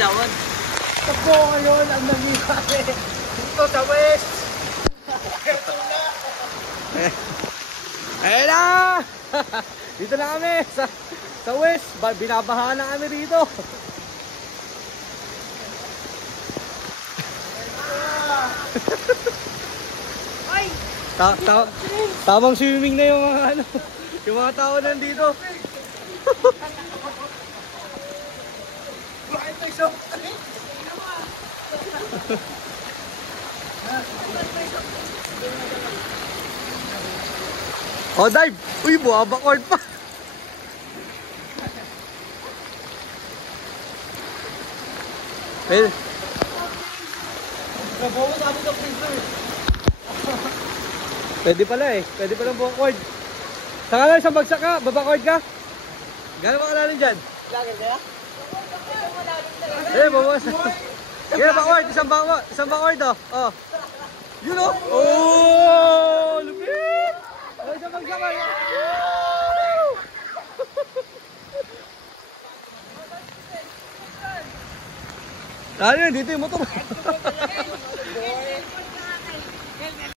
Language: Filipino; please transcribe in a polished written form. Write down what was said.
ilawan. Ako ngayon ang nangyayari dito sa West. Ito na. Ayun na! Dito na kami sa West. Binabaha na kami rito. Ay! Tamang swimming na yung mga ano, yung mga tao nandito. Bakit may soap? Oh, dive! Uy, buwabakord pa! Pwede. Nabawa namin ng freezer. Pwede pala eh. Pwede pala buwabakord. Saka lang isang bagsak ka, babakord ka. Gano'n ba kalalim dyan? Lager kaya? Eh, bawas. Kaya bakord, isang bakord oh. Oh. Yun oh. Oh, lupit! Oh, isang bagsak ka. Ano yun, dito yung motor.